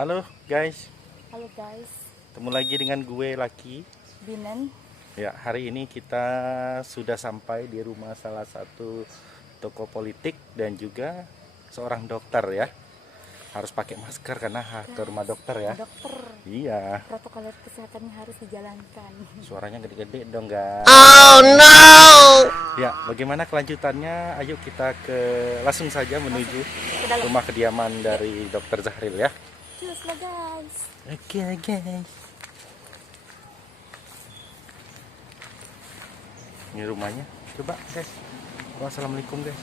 Halo guys, Halo guys, ketemu lagi dengan gue Laki. Binan. Ya, hari ini kita sudah sampai di rumah salah satu tokoh politik dan juga seorang dokter ya. Harus pakai masker karena ke rumah dokter ya. Dokter, Iya, protokol kesehatannya harus dijalankan. suaranya gede-gede dong guys. Oh no! Ya, bagaimana kelanjutannya? Ayo kita langsung saja menuju Ke dalam. rumah kediaman dari Dokter Zahril ya. Cus lah guys. Oke guys. Ini rumahnya. Coba guys. Wassalamualaikum guys.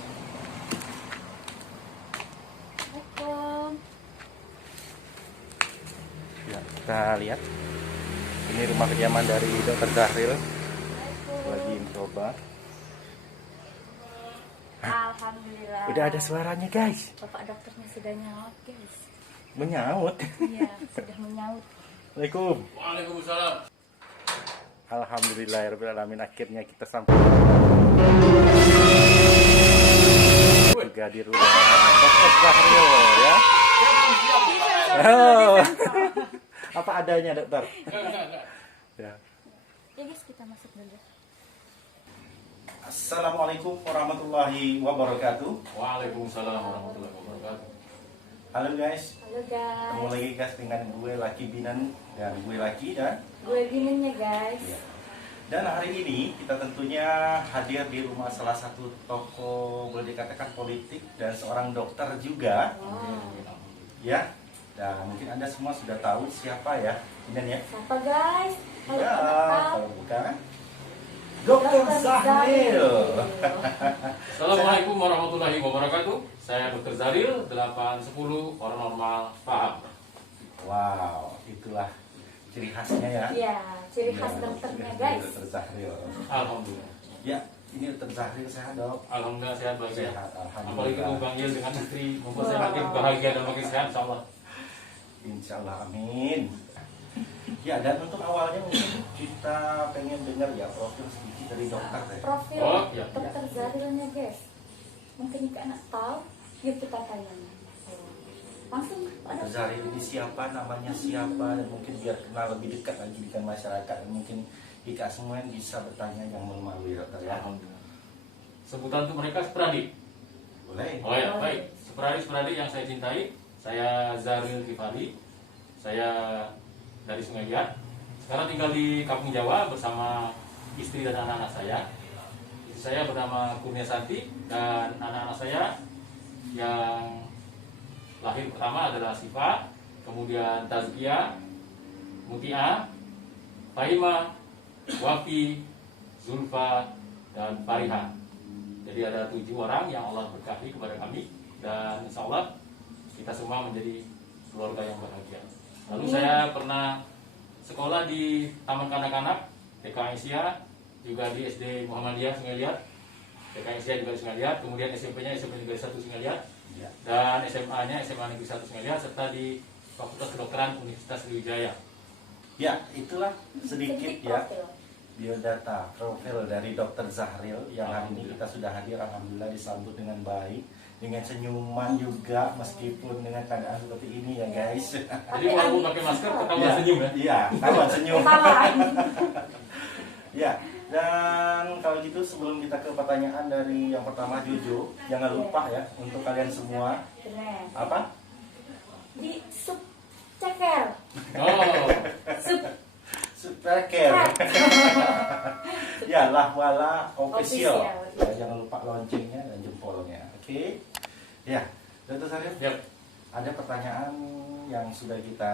Assalamualaikum. Ya, kita lihat. Ini rumah kediaman dari Dokter Zahril. Lagi mencoba. Alhamdulillah. Udah ada suaranya guys. Bapak dokternya sudah nyaut guys. Menyaut. Iya, sudah menyaut. Assalamualaikum. Waalaikumsalam. Alhamdulillahirrahmanirrahim. Akhirnya kita sampai juga di rumah Dokter Zahril ya. Oh. Apa adanya dokter? Ya. Ya guys, kita masuk dulu. Assalamualaikum warahmatullahi wabarakatuh. Waalaikumsalam warahmatullahi wabarakatuh. Halo guys, Halo ketemu guys. lagi guys dengan gue Laki Binan dan gue Laki dan Gue Binannya guys. ya. Dan hari ini kita tentunya hadir di rumah salah satu tokoh boleh dikatakan politik dan seorang dokter juga Wow. ya. Dan mungkin Anda semua sudah tahu siapa ya Binan ya. Siapa guys? Kalau Ya, pernah tahu. kalau bukan Dokter Zahril. Assalamualaikum warahmatullahi wabarakatuh. Saya Dr. Zahril, 810 orang normal paham. Wow, itulah ciri khasnya ya. Iya, ciri khas Ya, dokternya ciri guys. Dokter Zahril. Alhamdulillah. Ya, ini Dokter Zahril sehat dok. Alhamdulillah sehat bahagia. Sehat, Apalagi alhamdulillah. dipanggil dengan istri membuat saya makin bahagia dan makin sehat insyaallah. Insya Allah, amin. Ya, dan untuk awalnya mungkin kita pengen dengar ya profil sedikit dari dokter ya. Profil Oh, iya. dokter Zahrilnya guys. Mungkin jika anak tahu, yuk kita tanya. Langsung pada Dokter Zahril ini siapa, namanya siapa, dan mungkin biar kenal lebih dekat lagi dengan masyarakat. Dan mungkin jika semua bisa bertanya yang melalui dokter ya. Alhamdulillah. Sebutan untuk mereka Supradi. Boleh? Oh ya, baik. Supradi yang saya cintai. Saya Zahril Kifari. Saya dari Sungai Liat. Sekarang tinggal di Kampung Jawa bersama istri dan anak-anak saya. Istri saya bernama Kurnia Santi dan anak-anak saya yang lahir pertama adalah Siva, kemudian Tazkia, Mutia, Faima, Wafi, Zulfa, dan Fariha. Jadi ada 7 orang yang Allah berkahi kepada kami dan insya Allah kita semua menjadi keluarga yang bahagia. Lalu saya pernah sekolah di Taman Kanak-Kanak TK Asia, juga di SD Muhammadiyah Sungai Liat, TK Asia juga di Sungai Liat, kemudian SMP-nya SMP Negeri 1 Sungai Liat, Ya. dan SMA-nya SMA Negeri 1 Sungai Liat, serta di Fakultas Kedokteran Universitas Sriwijaya. Ya, itulah sedikit ya profil. biodata profil dari Dokter Zahril yang hari ini kita sudah hadir, alhamdulillah disambut dengan baik, dengan senyuman juga meskipun dengan keadaan seperti ini ya guys. Jadi walaupun pakai masker tetap Iya, senyum ya. Iya, tahu senyum. Ketawa. Ya, dan kalau gitu sebelum kita ke pertanyaan dari yang pertama Jojo, jangan lupa ya untuk kalian semua Bener. apa? Di sup ceker. Oh, Sup Subscribe. Ya, Lahwala official. Official. Ya, jangan lupa loncengnya dan jempolnya. Oke. Ya, Dokter Zahril, ya. ada pertanyaan yang sudah kita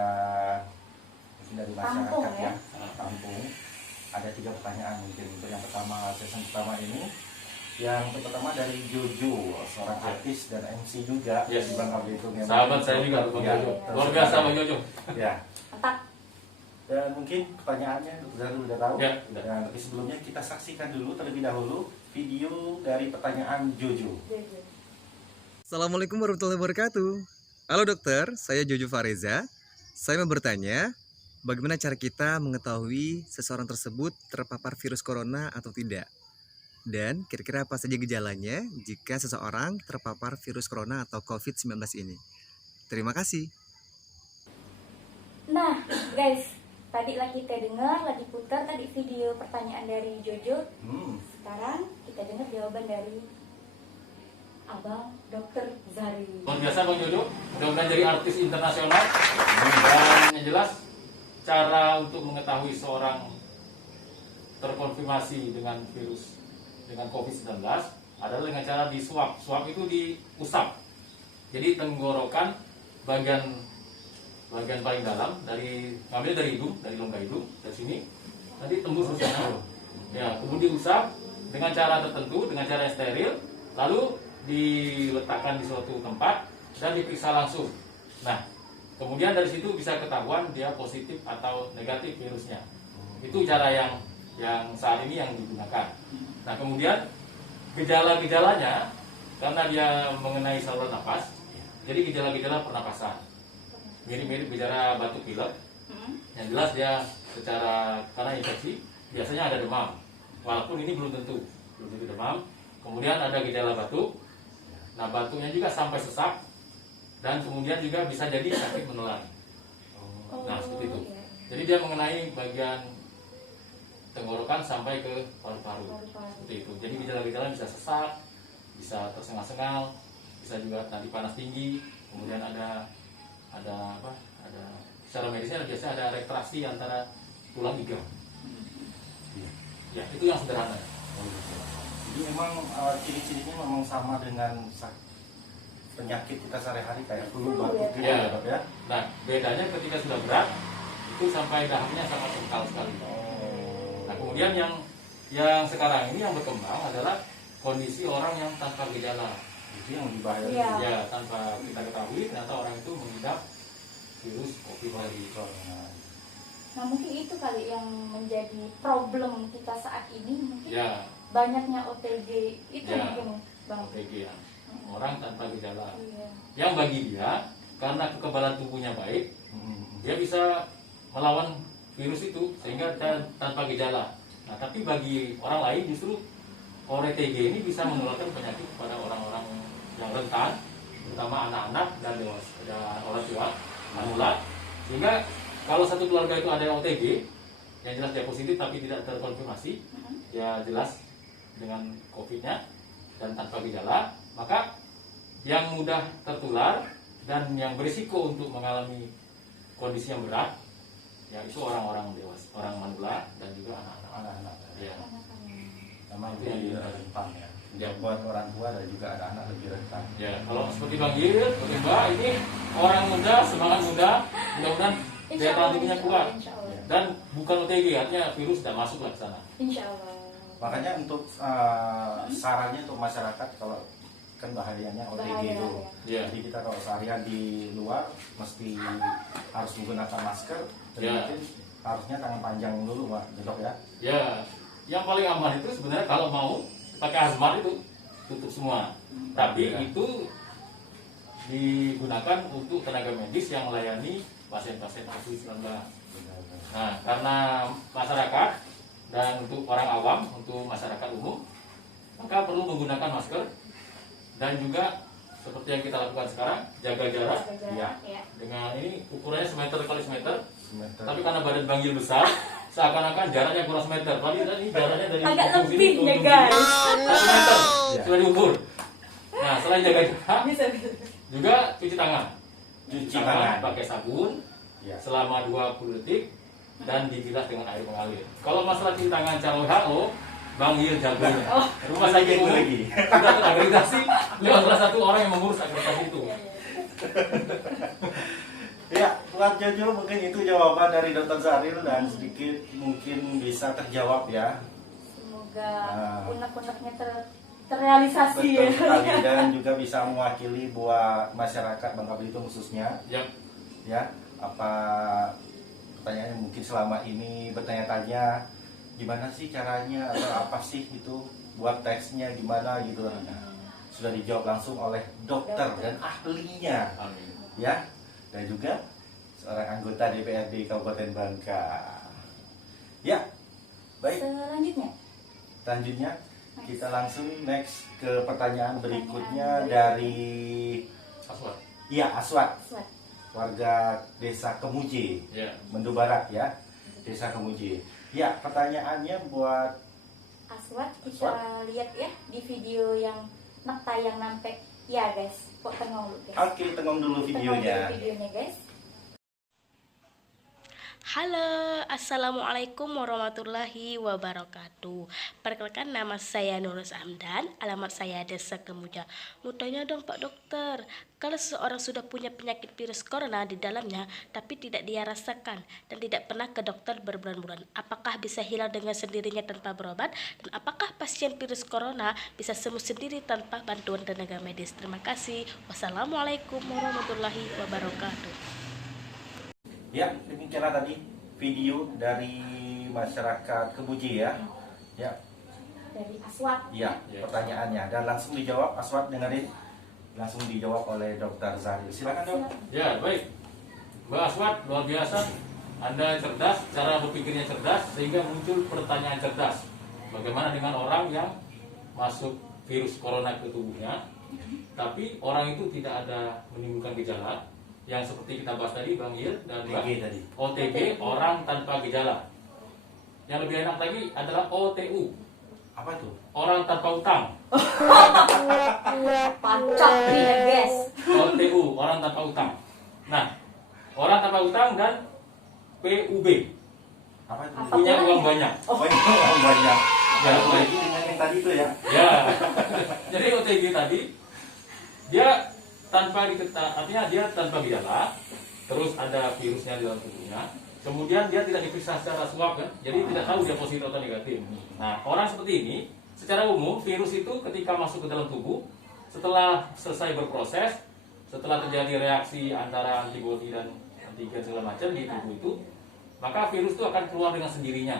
mungkin dari Tampung, masyarakat ya. ya, tampung. Ada 3 pertanyaan mungkin untuk yang pertama, season pertama ini. Yang pertama dari Jojo, seorang artis dan MC juga Yes. di Bangka Belitung ya. Sahabat saya juga Bang Ya, Jojo. terus Luar biasa ada- Bang Jojo. Ya. Mantap. Dan mungkin pertanyaannya Dokter Zahril udah tahu. Ya, udah. Dan tapi sebelumnya kita saksikan dulu terlebih dahulu video dari pertanyaan Jojo. Assalamualaikum warahmatullahi wabarakatuh. Halo dokter, saya Jojo Fareza. Saya mau bertanya, bagaimana cara kita mengetahui seseorang tersebut terpapar virus corona atau tidak? Dan kira-kira apa saja gejalanya jika seseorang terpapar virus corona atau COVID-19 ini? Terima kasih. Nah, guys, tadi lagi kita dengar, lagi putar tadi video pertanyaan dari Jojo. Sekarang kita dengar jawaban dari Abang Dokter Zari. Luar biasa Bang Jojo, mudah-mudahan jadi artis internasional. Dan yang jelas, cara untuk mengetahui seorang terkonfirmasi dengan virus dengan COVID-19 adalah dengan cara di swab. Swab itu diusap. Jadi tenggorokan bagian paling dalam ngambil dari hidung, dari rongga hidung, dari sini, nanti tembus ke sana. Ya, kemudian diusap dengan cara tertentu, dengan cara yang steril, lalu diletakkan di suatu tempat dan diperiksa langsung. Nah, kemudian dari situ bisa ketahuan dia positif atau negatif virusnya. Itu cara yang saat ini yang digunakan. Nah, kemudian gejala-gejalanya karena dia mengenai saluran nafas, jadi gejala-gejala pernapasan. Mirip-mirip gejala batuk pilek. Yang jelas dia secara karena infeksi biasanya ada demam. Walaupun ini belum tentu demam. Kemudian ada gejala batuk. Nah, batuknya juga sampai sesak dan kemudian juga bisa jadi sakit menular. Nah, seperti itu. Jadi dia mengenai bagian tenggorokan sampai ke paru-paru. Seperti itu. Jadi gejala-gejala bisa sesak, bisa tersengal-sengal, bisa juga tadi panas tinggi, kemudian ada secara medisnya biasanya ada retraksi antara tulang iga. Ya, itu yang sederhana. Jadi memang ciri-cirinya memang sama dengan penyakit kita sehari-hari kayak flu, batuk gitu ya, Dok ya. Nah, bedanya ketika sudah berat itu sampai dahaknya sangat kental sekali. Nah, kemudian yang sekarang ini yang berkembang adalah kondisi orang yang tanpa gejala. Itu yang lebih bahaya. Ya, tanpa kita ketahui ternyata orang itu mengidap virus COVID-19. Nah, mungkin itu kali yang menjadi problem kita saat ini, mungkin Ya, banyaknya OTG itu Ya. mungkin, Bang. OTG ya. Orang tanpa gejala. Iya. Yang bagi dia karena kekebalan tubuhnya baik, dia bisa melawan virus itu sehingga dia tanpa gejala. Nah, tapi bagi orang lain justru OTG ini bisa menularkan penyakit kepada orang-orang yang rentan, terutama anak-anak dan dewasa, dan orang tua, manula. Sehingga kalau satu keluarga itu ada OTG, yang jelas dia positif tapi tidak terkonfirmasi, ya jelas dengan COVID-nya dan tanpa gejala, maka yang mudah tertular dan yang berisiko untuk mengalami kondisi yang berat, ya itu orang-orang dewasa, orang manula dan juga anak-anak. Ya. Memang itu yang rentan ya. Dia buat orang tua dan juga ada anak lebih rentan. Ya, kalau seperti Bang Gil, seperti Mbak, ini orang muda, semangat muda, mudah-mudahan daya tahan tubuhnya kuat. Dan bukan OTG, artinya virus tidak masuk lah ke sana. Insya Allah. Makanya untuk sarannya untuk masyarakat kalau kan bahayanya OTG itu. Ya. Jadi kita kalau seharian di luar mesti harus menggunakan masker. Dan Ya. mungkin harusnya tangan panjang dulu, Pak, Dok ya. Ya, yang paling aman itu sebenarnya kalau mau pakai hazmat itu tutup semua. Tapi itu digunakan untuk tenaga medis yang melayani pasien-pasien COVID-19. Nah, karena masyarakat dan untuk orang awam, untuk masyarakat umum, maka perlu menggunakan masker dan juga seperti yang kita lakukan sekarang, jaga jarak. Ya. Dengan ini ukurannya semeter kali semeter, Semeter. tapi karena badan Bang Gil besar, seakan-akan jaraknya kurang semeter. Padahal ini jaraknya dari Agak ujung sini lebih ke ya, ujung guys. sini, 1 meter sudah diukur. Nah, selain jaga jarak, Bisa. juga cuci tangan. Cuci tangan. Pakai sabun Ya. selama 20 detik dan dibilas dengan air mengalir. Kalau masalah cuci tangan cara WHO, Bang Gil jagonya. Rumah sakit umum lagi. sudah terakreditasi lewat salah satu orang yang mengurus akreditasi itu. Ya, buat Jojo mungkin itu jawaban dari Dr. Zaril dan sedikit mungkin bisa terjawab ya. Semoga Ah. unek-uneknya terrealisasi Betul ya. sekali dan juga bisa mewakili buat masyarakat Bangka Belitung khususnya Ya, ya. Apa pertanyaannya mungkin selama ini bertanya-tanya gimana sih caranya atau apa sih itu buat teksnya gimana gitu. Nah, sudah dijawab langsung oleh dokter dan ahlinya amin. ya, dan juga seorang anggota DPRD Kabupaten Bangka. Ya, baik. Selanjutnya, Kita langsung next ke pertanyaan berikutnya dari Aswad. Aswad. Swat. warga Desa Kemuji, Ya. Mendu Barat ya, Desa Kemuji. Ya, pertanyaannya buat Aswad, kita lihat ya di video yang tayang nampak ya guys. Kok tengok dulu guys. Oke, tengok dulu videonya. Tengok dulu videonya guys. Halo, Assalamualaikum warahmatullahi wabarakatuh. Perkenalkan, nama saya Nurus Amdan, alamat saya Desa Kemuja. Mau tanya dong Pak Dokter, kalau seseorang sudah punya penyakit virus corona di dalamnya tapi tidak dia rasakan dan tidak pernah ke dokter berbulan-bulan, apakah bisa hilang dengan sendirinya tanpa berobat? Dan apakah pasien virus corona bisa sembuh sendiri tanpa bantuan tenaga medis? Terima kasih. Wassalamualaikum warahmatullahi wabarakatuh. Ya, demikianlah tadi video dari masyarakat Kemuji ya. Ya, Dari Aswad. ya, pertanyaannya dan langsung dijawab. Aswad dengerin, langsung dijawab oleh Dokter Zahir. Silakan dok. Ya, baik. Mbak Aswad, luar biasa. Anda cerdas, cara berpikirnya cerdas, sehingga muncul pertanyaan cerdas. Bagaimana dengan orang yang masuk virus corona ke tubuhnya, tapi orang itu tidak ada menimbulkan gejala, yang seperti kita bahas tadi, Bang Il dan Mbak, OTG tadi. OTG, orang tanpa gejala. Yang lebih enak lagi adalah OTU, Apa tuh? orang tanpa utang. Pacak nih ya guys. OTU, orang tanpa utang. Nah, orang tanpa utang dan PUB, Apa itu? Apa? punya uang banyak. Oh, ini orang banyak. Ya, Ya, baik. itu dengan yang tadi itu ya. Ya, jadi OTG tadi dia tanpa artinya dia tanpa gejala, terus ada virusnya di dalam tubuhnya, kemudian dia tidak diperiksa secara swab kan, jadi tidak tahu dia positif atau negatif. Nah, orang seperti ini, secara umum virus itu ketika masuk ke dalam tubuh, setelah selesai berproses, setelah terjadi reaksi antara antibodi dan antigen segala macam di tubuh itu, maka virus itu akan keluar dengan sendirinya.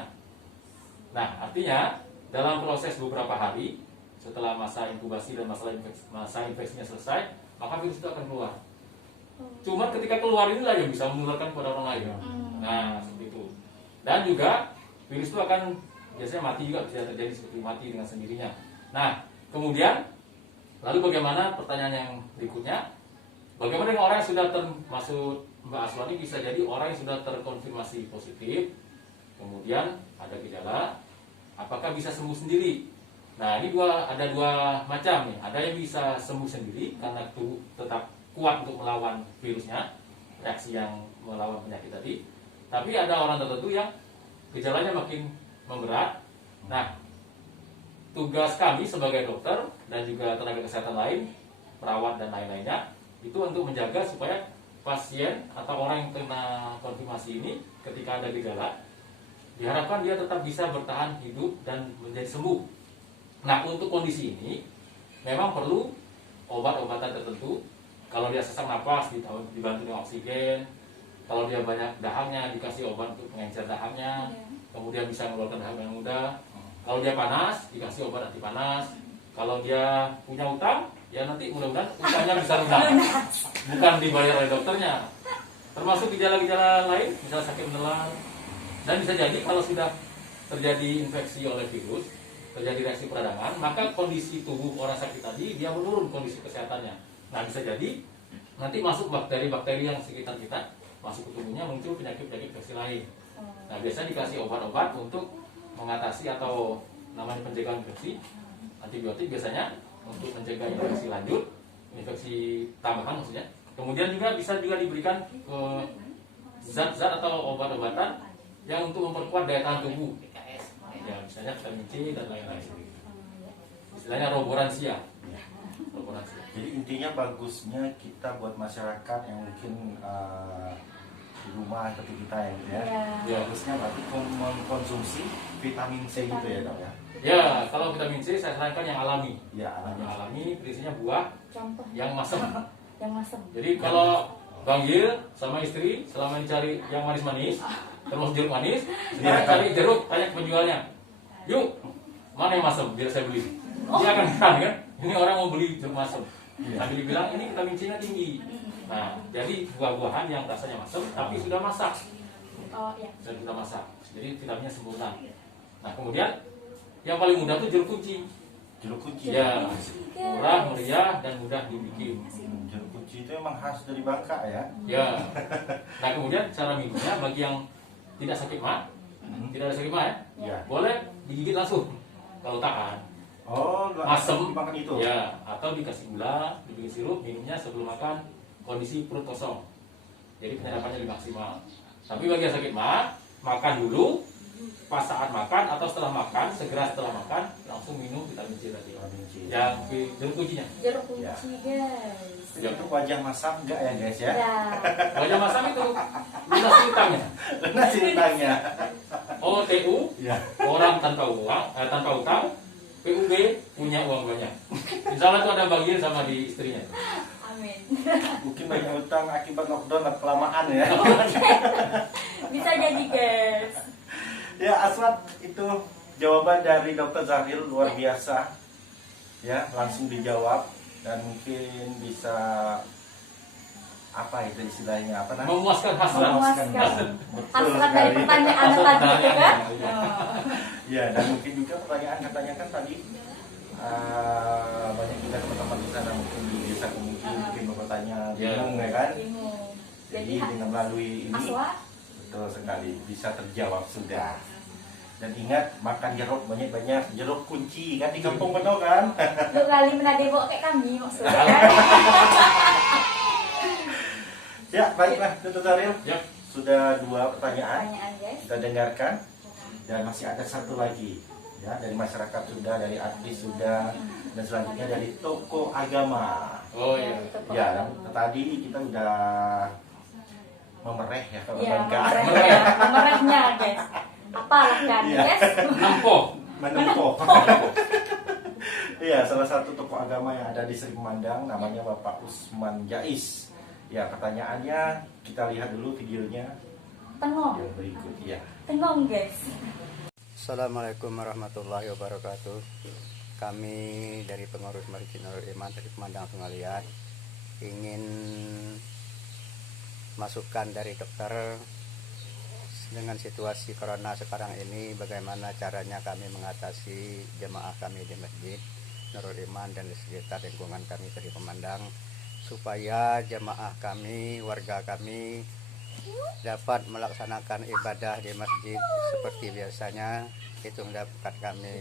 Nah, artinya dalam proses beberapa hari setelah masa inkubasi dan masa infeksinya selesai, maka virus itu akan keluar. Cuma ketika keluar inilah yang bisa menularkan kepada orang lain. Nah, seperti itu. Dan juga virus itu akan biasanya mati juga, bisa terjadi seperti mati dengan sendirinya. Nah, kemudian lalu bagaimana, pertanyaan yang berikutnya, bagaimana dengan orang yang sudah termasuk Mbak Aswani, bisa jadi orang yang sudah terkonfirmasi positif, kemudian ada gejala, apakah bisa sembuh sendiri? Nah, ini ada dua macam nih. Ada yang bisa sembuh sendiri karena tubuh tetap kuat untuk melawan virusnya, reaksi yang melawan penyakit tadi. Tapi ada orang tertentu yang gejalanya makin memberat. Nah, tugas kami sebagai dokter dan juga tenaga kesehatan lain, perawat dan lain-lainnya, itu untuk menjaga supaya pasien atau orang yang kena konfirmasi ini ketika ada gejala, diharapkan dia tetap bisa bertahan hidup dan menjadi sembuh. Nah, untuk kondisi ini memang perlu obat-obatan tertentu. Kalau dia sesak napas dibantu dengan oksigen. Kalau dia banyak dahaknya dikasih obat untuk mengencer dahaknya. Kemudian bisa mengeluarkan dahak yang mudah. Kalau dia panas dikasih obat anti panas. Kalau dia punya utang, ya nanti mudah-mudahan utangnya bisa lunas. Bukan dibayar oleh dokternya. Termasuk gejala-gejala lain, misalnya sakit menelan. Dan bisa jadi kalau sudah terjadi infeksi oleh virus, terjadi reaksi peradangan, maka kondisi tubuh orang sakit tadi dia menurun kondisi kesehatannya. Nah, bisa jadi nanti masuk bakteri-bakteri yang sekitar kita, masuk ke tubuhnya, muncul penyakit-penyakit infeksi lain. Nah, biasanya dikasih obat-obat untuk mengatasi atau namanya pencegahan infeksi, antibiotik biasanya untuk mencegah infeksi lanjut, infeksi tambahan maksudnya. Kemudian juga bisa diberikan ke zat-zat atau obat-obatan yang untuk memperkuat daya tahan tubuh. Ya, misalnya vitamin C dan lain-lain. Istilahnya roboransia. Roboransia. Jadi intinya bagusnya kita buat masyarakat yang mungkin di rumah seperti kita ya, Ya. bagusnya berarti mengkonsumsi vitamin C gitu ya dok ya. Ya, kalau vitamin C saya sarankan yang alami. Ya, Yang alami ini berisinya buah Contoh yang masam. yang masam. Jadi kalau Bang Gil sama istri selama ini cari yang manis-manis, terus jeruk manis, sekarang cari jeruk, tanya ke penjualnya, yuk mana yang masam biar saya beli. Dia akan heran kan, ini orang mau beli jeruk masam. Sambil dibilang ini vitamin C-nya tinggi. Nah, jadi buah-buahan yang rasanya masam tapi sudah masak. Oh ya. Sudah masak. Jadi vitaminnya sempurna. Nah, kemudian yang paling mudah tuh jeruk kunci. Jeruk kunci. Ya, murah, meriah dan mudah dibikin. Jeruk kunci kunci itu memang khas dari Bangka ya. Ya. Nah kemudian cara minumnya bagi yang tidak sakit mah, tidak ada sakit mah ya, Ya. boleh digigit langsung kalau tahan. Oh, Masem, dimakan itu. ya, atau dikasih gula, dibikin sirup, minumnya sebelum makan, kondisi perut kosong. Jadi penyerapannya lebih maksimal. Tapi bagi yang sakit mah, makan dulu, pas saat makan atau setelah makan, segera setelah makan, langsung minum vitamin C tadi. Vitamin C. Yang jeruk kuncinya. Jeruk kunci Ya. guys. Itu wajah masam enggak ya guys ya? Ya. Wajah masam itu lunas utangnya. Nasi utangnya. OTU, Ya. orang tanpa uang, tanpa utang. PUB punya uang banyak. Insya Allah itu ada bagian sama di istrinya. Amin. Mungkin banyak utang akibat lockdown atau kelamaan ya. Bisa jadi guys. Ya, Aswad, itu jawaban dari Dokter Zahril luar biasa. Ya, langsung dijawab dan mungkin bisa apa itu istilahnya apa namanya? Memuaskan hasrat. Memuaskan. Betul Hasrat dari sekali. pertanyaan Hasrat tadi itu pertanyaan, kan. iya. Oh. Ya, dan mungkin juga pertanyaan katanya kan tadi banyak juga teman-teman di sana mungkin di desa mungkin bertanya Ya. bingung ya kan? Bingung. Jadi Jadi dengan melalui ini Aswa betul sekali bisa terjawab sudah. Dan ingat makan jeruk banyak-banyak, jeruk kunci kan di kampung betul kan? dua kali menadebok kayak kami maksudnya kan. Ya baiklah Dokter Zahril, Ya. sudah 2 pertanyaan Pertanyaan guys. kita dengarkan dan masih ada satu lagi ya dari masyarakat sudah, dari artis sudah, dan selanjutnya dari tokoh agama. Oh iya. Ya, dan tadi kita udah memereh ya kalau Iya, Bangka. memerahnya guys. Apalah kan Iya. guys. Nempoh. Menempuh. Iya, salah satu tokoh agama yang ada di Sri Pemandang namanya Bapak Usman Jais. Ya, pertanyaannya kita lihat dulu videonya Tengok. yang berikut ya. Tengok guys. Assalamualaikum warahmatullahi wabarakatuh. Kami dari pengurus Masjid Nurul Iman dari Pemandang Sungai Liat ingin masukan dari dokter dengan situasi corona sekarang ini, bagaimana caranya kami mengatasi jemaah kami di Masjid Nurul Iman dan di sekitar lingkungan kami dari Pemandang, supaya jemaah kami, warga kami dapat melaksanakan ibadah di masjid seperti biasanya. Itu dapat kami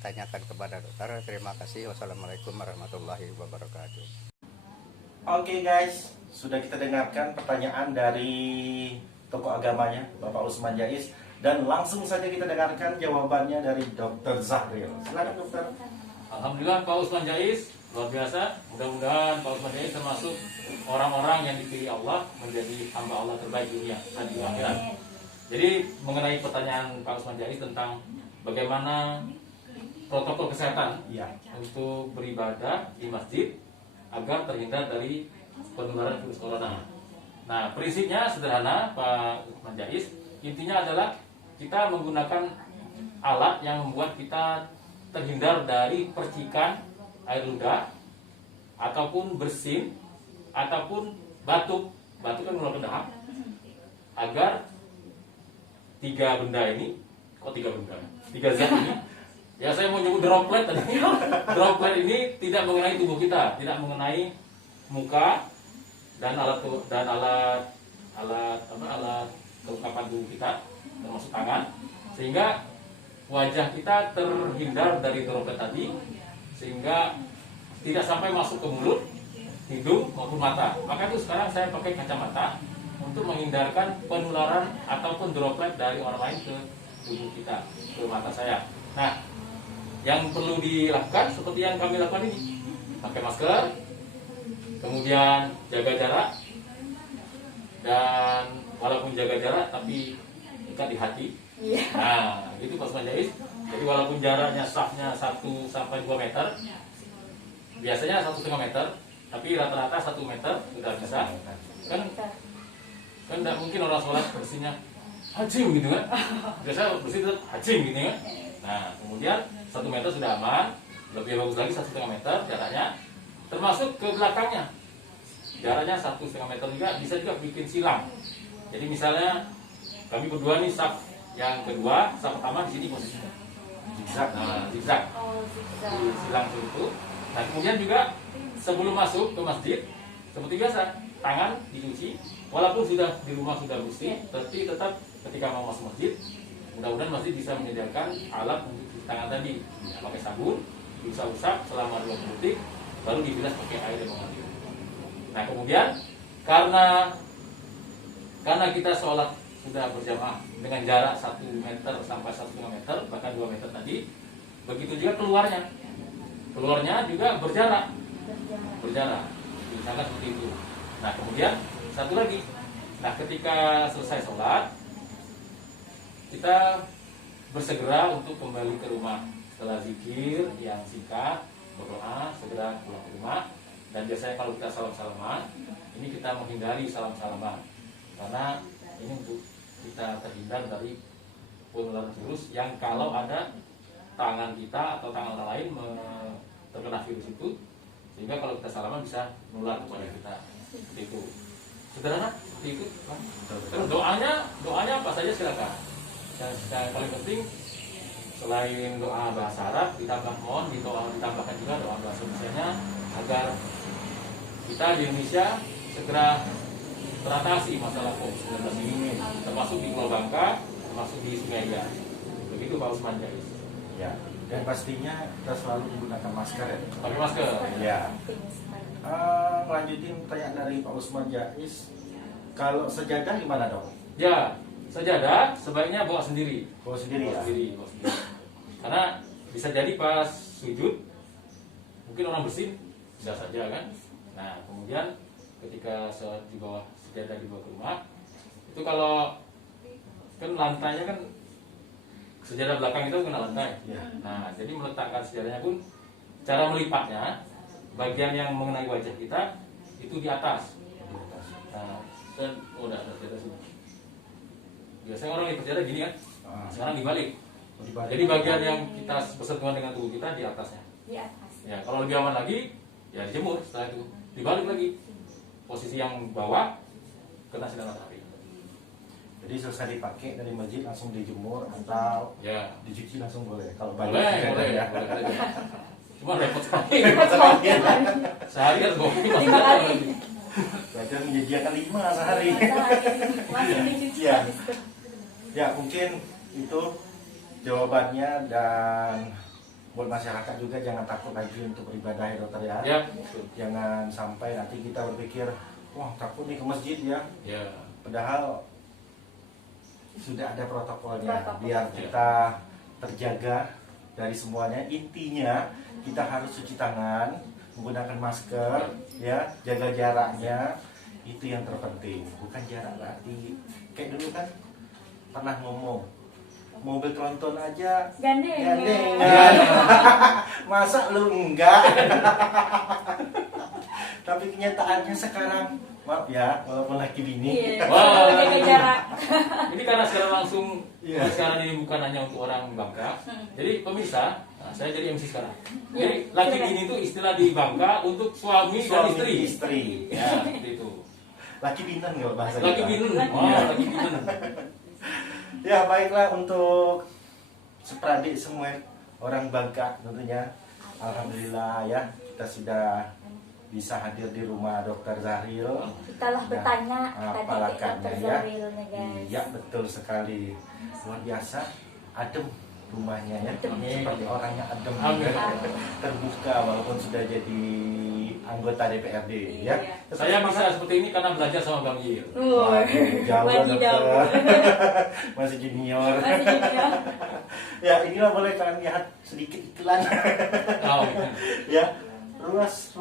tanyakan kepada dokter. Terima kasih. Wassalamualaikum warahmatullahi wabarakatuh. Oke guys, sudah kita dengarkan pertanyaan dari tokoh agamanya Bapak Usman Jais, dan langsung saja kita dengarkan jawabannya dari Dokter Zahril. Silakan dokter. Alhamdulillah Pak Usman Jais luar biasa. Mudah-mudahan Pak Usman Jais termasuk orang-orang yang dipilih Allah menjadi hamba Allah terbaik dunia dan di akhirat. Jadi mengenai pertanyaan Pak Usman Jais tentang bagaimana protokol kesehatan Iya. untuk beribadah di masjid agar terhindar dari penularan virus corona. Nah, prinsipnya sederhana Pak Usman Jais. Intinya adalah kita menggunakan alat yang membuat kita terhindar dari percikan air ludah ataupun bersin ataupun batuk kan mengeluarkan dahak, agar 3 benda ini, tiga zat ini, ya saya mau nyebut droplet tadi. Droplet ini tidak mengenai tubuh kita, tidak mengenai muka dan alat kelengkapan tubuh kita, termasuk tangan, sehingga wajah kita terhindar dari droplet tadi, sehingga tidak sampai masuk ke mulut, hidung maupun mata. Maka itu sekarang saya pakai kacamata untuk menghindarkan penularan ataupun droplet dari orang lain ke tubuh kita, ke mata saya. Nah, yang perlu dilakukan seperti yang kami lakukan ini, pakai masker, kemudian jaga jarak, dan walaupun jaga jarak tapi ikat di hati. Iya. Nah, itu Pak Usman Jais. Jadi walaupun jaraknya safnya 1 sampai 2 meter, biasanya 1,5 meter, tapi rata-rata 1 meter sudah bisa. Kan tidak mungkin orang sholat bersihnya hajim gitu kan. Biasa bersih tetap hajim gitu kan. Nah, kemudian 1 meter sudah aman. Lebih bagus lagi 1,5 meter jaraknya, termasuk ke belakangnya. Jaraknya 1,5 meter juga bisa juga bikin silang. Jadi misalnya kami berdua nih saf yang kedua, saf pertama di sini posisinya. Zigzag. Nah, zigzag. Oh, Di silang itu. Nah, kemudian juga sebelum masuk ke masjid, seperti biasa, tangan dicuci, walaupun sudah di rumah sudah bersih, tapi tetap ketika mau masuk masjid, mudah-mudahan masjid bisa menyediakan alat untuk cuci tangan tadi, pakai sabun, diusap-usap selama 20 detik, baru dibilas pakai air yang mengalir. Nah kemudian karena kita sholat sudah berjamaah dengan jarak 1 meter sampai 1,5 meter, bahkan 2 meter tadi, begitu juga keluarnya juga berjarak, misalkan seperti itu. Nah kemudian satu lagi, nah ketika selesai sholat, kita bersegera untuk kembali ke rumah setelah zikir yang singkat, berdoa, segera pulang ke rumah. Dan biasanya kalau kita salam-salaman, ini kita menghindari salam-salaman karena ini untuk kita terhindar dari penularan virus yang kalau ada tangan kita atau tangan orang lain terkena virus itu, sehingga kalau kita salaman bisa menular kepada kita. Seperti itu. Sederhana, seperti itu. Terus doanya apa saja silakan. Yang paling penting selain doa bahasa Arab ditambahkan juga doa bahasa Indonesia agar kita di Indonesia segera teratasi masalah COVID-19 ini, termasuk di Pulau Bangka, termasuk di Sungai Liat. Begitu Pak Usman Jais. Ya, dan pastinya kita selalu menggunakan masker ya. Pakai masker. Ya. Lanjutin pertanyaan dari Pak Usman Jais. Kalau sejadah gimana dong? Ya, sejadah sebaiknya bawa sendiri. Bawa sendiri ya. Bawa sendiri. Karena bisa jadi pas sujud, mungkin orang bersin, bisa saja kan. Nah, kemudian ketika sholat di bawah sejadah dibawa ke rumah, itu kalau kan lantainya kan sejadah belakang itu kena lantai. Ya. Nah, jadi meletakkan sejadahnya pun cara melipatnya bagian yang mengenai wajah kita itu di atas. Nah, dan udah ada sejadah sini. Biasanya orang lipat sejadah gini kan, sekarang dibalik. Jadi bagian yang kita bersentuhan dengan tubuh kita di atasnya. Di atas. Ya, kalau lebih aman lagi, ya dijemur setelah itu. Dibalik lagi. Posisi yang bawah kena sinar matahari. Jadi selesai dipakai dari masjid langsung dijemur atau Ya, dicuci langsung boleh. Kalau banyak boleh, sejadah ya. boleh. Cuma repot sekali. Sehari harus bawa 5 5 kali. Berarti menyediakan 5 sehari. Langsung dicuci. Ya. Ya, mungkin itu jawabannya, dan buat masyarakat juga jangan takut lagi untuk beribadah ya dokter ya. Ya, betul. Jangan sampai nanti kita berpikir, wah takut nih ke masjid ya. Ya, Padahal sudah ada protokolnya Protokol. biar kita terjaga dari semuanya. Intinya kita harus cuci tangan, menggunakan masker, ya, jaga jaraknya, itu yang terpenting. Bukan jarak berarti kayak dulu kan pernah ngomong, mobil tronton aja Gandengan. Masa lu enggak? Tapi kenyataannya sekarang, maaf ya, walaupun laki bini. Iya. Wah. Jaga jarak. ini karena secara langsung Iya. sekarang ini bukan hanya untuk orang Bangka. Jadi pemirsa, nah, saya jadi MC sekarang. Iya, Jadi laki silakan. bini itu istilah di Bangka untuk suami dan istri. Ya, seperti itu. Laki binan nggak bahasa Laki kita? bini, laki bini. Ya baiklah, untuk sepradik semua orang Bangka tentunya, alhamdulillah ya kita sudah bisa hadir di rumah Dokter Zahril. Kita lah bertanya tadi Apalah ke karena Dokter ya. Zahril guys. Iya betul sekali, luar biasa, adem rumahnya ya, Adem. seperti orangnya adem, Amin. terbuka walaupun sudah jadi anggota DPRD ya. Iya. Saya bisa seperti ini karena belajar sama Bang Yil. Waduh, jauh Wadidaw. dokter. Masih junior. Masih junior. Ya inilah, boleh kalian lihat sedikit iklan. Oh, Ya, ruas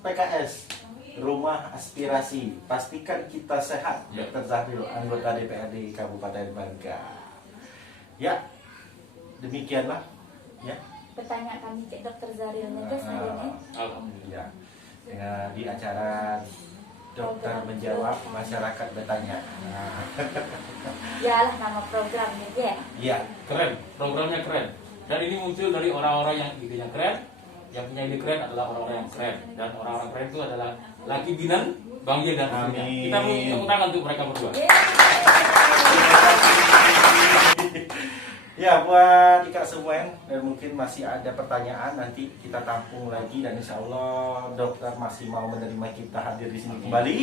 PKS, rumah aspirasi. Pastikan kita sehat. Ya. Dr. Zahril, anggota DPRD Kabupaten Bangka. Ya, demikianlah. Ya, Bertanya kami cek Dokter Zahrilnya guys hari ini. alhamdulillah. ya. Di acara dokter menjawab, masyarakat bertanya. Yalah nama programnya ya. Iya. Keren, programnya keren. Dan ini muncul dari orang-orang yang idenya keren. Yang punya ide keren adalah orang-orang yang keren. Dan orang-orang keren itu adalah Laki Binan, Bang Yil dan istrinya. Amin. Kita mau tepuk tangan untuk mereka berdua. Ya, buat Ika semua komen dan mungkin masih ada pertanyaan, nanti kita tampung lagi dan insya Allah dokter masih mau menerima kita hadir di sini kembali.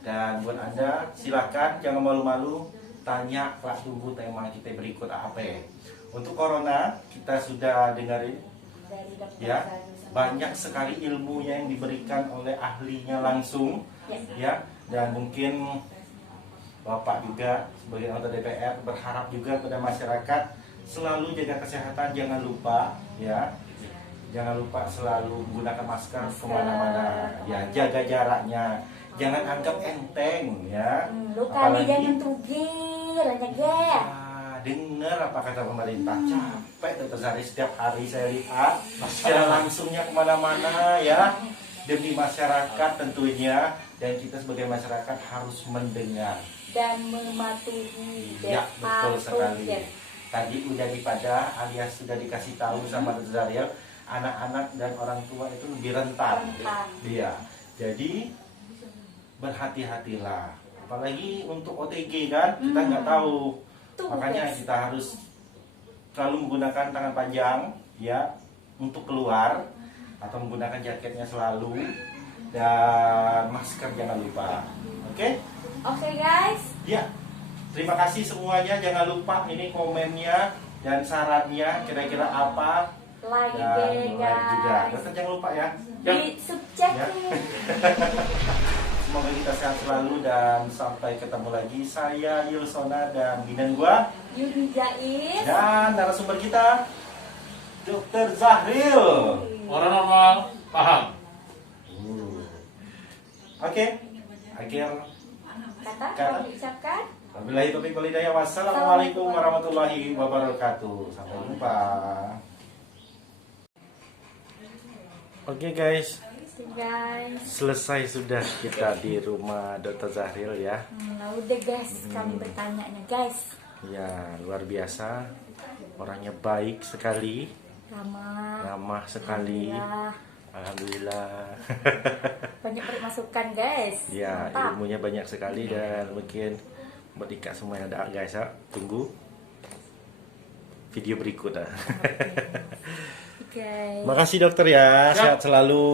Dan buat Anda silakan jangan malu-malu tanya, Pak, tunggu tema kita berikut apa. Untuk corona kita sudah dengarin Dari dokter ya, Zahril. banyak sekali ilmunya yang diberikan oleh ahlinya langsung ya, dan mungkin Bapak juga sebagai anggota DPR berharap juga pada masyarakat selalu jaga kesehatan, jangan lupa ya, jangan lupa selalu menggunakan masker kemana-mana ya, jaga jaraknya, jangan anggap enteng ya. Lu kali jangan tugir hanya ge. Dengar apa kata pemerintah, capek Dr. Zahril setiap hari saya lihat secara langsungnya kemana-mana ya, demi masyarakat tentunya, dan kita sebagai masyarakat harus mendengar Dan mematuhi ya, betul sekali. ya. Tadi udah dipada alias sudah dikasih tahu sama Dr. Zahril, anak-anak dan orang tua itu lebih rentan. Iya. Jadi berhati-hatilah. Apalagi untuk OTG kan, kita nggak tahu. Makanya kita harus selalu menggunakan tangan panjang ya untuk keluar, atau menggunakan jaketnya selalu, dan masker jangan lupa. Oke? Oke guys. Ya, terima kasih semuanya. Jangan lupa ini komennya dan sarannya kira-kira apa. Like Dan guys. like juga. Dokter jangan lupa ya. Di subjek. Ya. Semoga kita sehat selalu dan sampai ketemu lagi. Saya Yulsona dan bidan gua Yudi Jais. dan narasumber kita Dr. Zahril. Orang normal paham. Oke, akhir Kata Kata. kami ucapkan. wabillahi taufiq wal hidayah. Wassalamualaikum warahmatullahi wabarakatuh. Sampai jumpa. Oke guys, Guys. selesai sudah kita di rumah Dr. Zahril ya. Nah, udah guys, kami bertanya nih guys. Ya, luar biasa. Orangnya baik sekali, ramah sekali. Alhamdulillah. Banyak masukan guys. Ya, Mantap. ilmunya banyak sekali dan mungkin buat Ika semuanya ada guys ya. Tunggu video berikut. Guys. Makasih dokter ya, Siap. sehat selalu.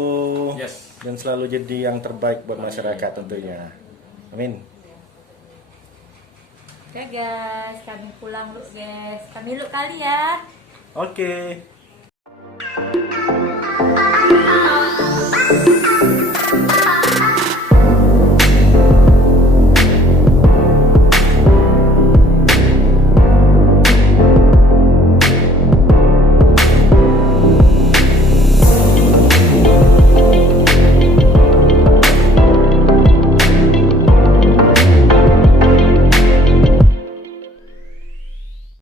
Yes. Dan selalu jadi yang terbaik buat masyarakat tentunya. Amin. Oke guys, kami pulang dulu guys. Kami dulu kali ya. Oke.